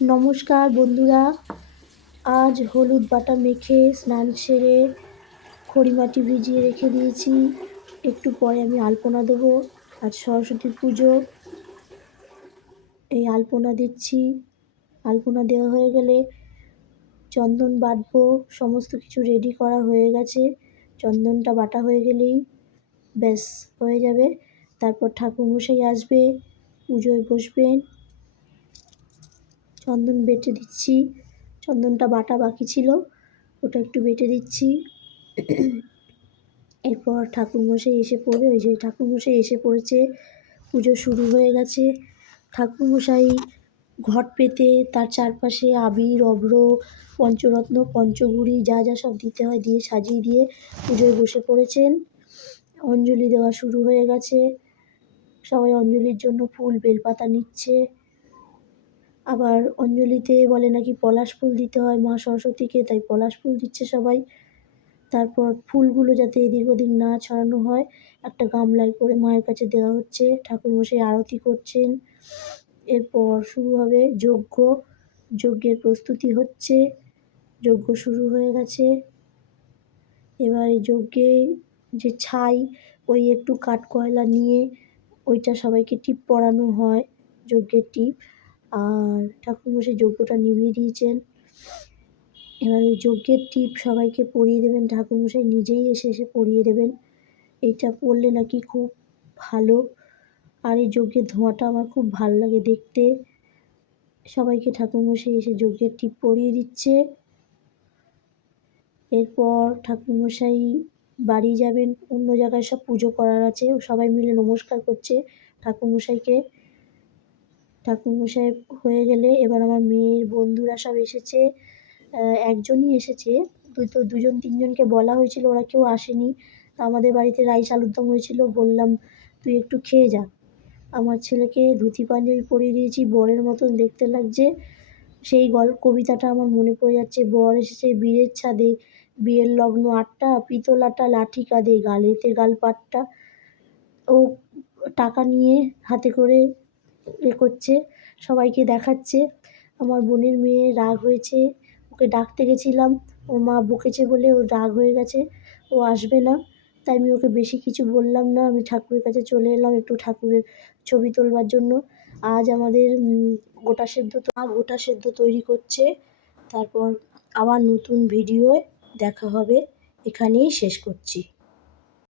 নমস্কার বন্ধুরা, আজ হলুদ বাটা মেখে স্নান সেরে খড়িমাটি ভিজিয়ে রেখে দিয়েছি। একটু পরে আমি আলপনা দেবো। আজ সরস্বতী পুজো, এই আলপনা দিচ্ছি। আলপনা দেওয়া হয়ে গেলে চন্দন বাটবো। সমস্ত কিছু রেডি করা হয়ে গেছে। চন্দনটা বাটা হয়ে গেলেই ব্যাস হয়ে যাবে। তারপর ঠাকুরমশাই আসবে, পুজোয় বসবেন। চন্দন বেটে দিচ্ছি, চন্দনটা বাটা বাকি ছিল, ওটা একটু বেটে দিচ্ছি। এরপর ঠাকুরমশাই এসে পড়বে। ওই যে ঠাকুরমশাই এসে পড়েছে, পুজো শুরু হয়ে গেছে। ঠাকুরমশাই ঘট পেতে তার চারপাশে আবির, অভ্র, পঞ্চরত্ন, পঞ্চগুড়ি যা যা সব দিতে হয় দিয়ে সাজিয়ে দিয়ে পুজোয় বসে পড়েছেন। অঞ্জলি দেওয়া শুরু হয়ে গেছে। সবাই অঞ্জলির জন্য ফুল বেলপাতা নিচ্ছে। আবার অঞ্জলিতে বলে নাকি পলাশ ফুল দিতে হয় মা সরস্বতীকে, তাই পলাশ ফুল দিচ্ছে সবাই। তারপর ফুলগুলো যাতে এদিক ওদিক না ছড়ানো হয়, একটা গামলায় করে মায়ের কাছে দেওয়া হচ্ছে। ঠাকুরমশাই আরতি করছেন। এরপর শুরু হবে যজ্ঞ। যজ্ঞের প্রস্তুতি হচ্ছে। যজ্ঞ শুরু হয়ে গেছে। এবার এই যজ্ঞে যে ছাই, ওই একটু কাঠকয়লা নিয়ে ওইটা সবাইকে টিপ পরানো হয়, যজ্ঞের টিপ। আর ঠাকুরমশাই যজ্ঞটা নিভিয়ে দিয়েছেন। এবার ওই যজ্ঞের টিপ সবাইকে পরিয়ে দেবেন। ঠাকুরমশাই নিজেই এসে পরিয়ে দেবেন। এইটা পরলে নাকি খুব ভালো। আর এই যজ্ঞের ধোঁয়াটা আমার খুব ভালো লাগে দেখতে। সবাইকে ঠাকুরমশাই এসে যজ্ঞের টিপ পরিয়ে দিচ্ছে। এরপর ঠাকুরমশাই বাড়ি যাবেন, অন্য জায়গায় সব পুজো করার আছে। সবাই মিলে নমস্কার করছে ঠাকুরমশাইকে। ঠাকুরমশাই হয়ে গেলে এবার আমার মেয়ের বন্ধুরা সব এসেছে। একজনই এসেছে, দুজন তিনজনকে বলা হয়েছিল, ওরা কেউ আসেনি। আমাদের বাড়িতে রাইস আলুর দম হয়েছিল, বললাম তুই একটু খেয়ে যা। আমার ছেলেকে ধুতি পাঞ্জাবি পরিয়ে দিয়েছি, বরের মতন দেখতে লাগছে। সেই কবিতাটা আমার মনে পড়ে যাচ্ছে। বর এসেছে বীরের ছাদে, বিয়ের লগ্ন 8টা, পিতল আটা লাঠি কাঁধে, গালেতে গাল পাট্টা। ও টাকা নিয়ে হাতে করে করছে, সবাইকে দেখাচ্ছে। আমার বোনের মেয়ে রাগ হয়েছে, ওকে ডাকতে গেছিলাম, ওর মা বকেছে বলে ও রাগ হয়ে গেছে, ও আসবে না। তাই আমি ওকে বেশি কিছু বললাম না। আমি ঠাকুরের কাছে চলে এলাম একটু ঠাকুরের ছবি তোলবার জন্য। আজ আমাদের গোটা সেদ্ধ তৈরি করছে। তারপর আবার নতুন ভিডিওয় দেখা হবে। এখানেই শেষ করছি।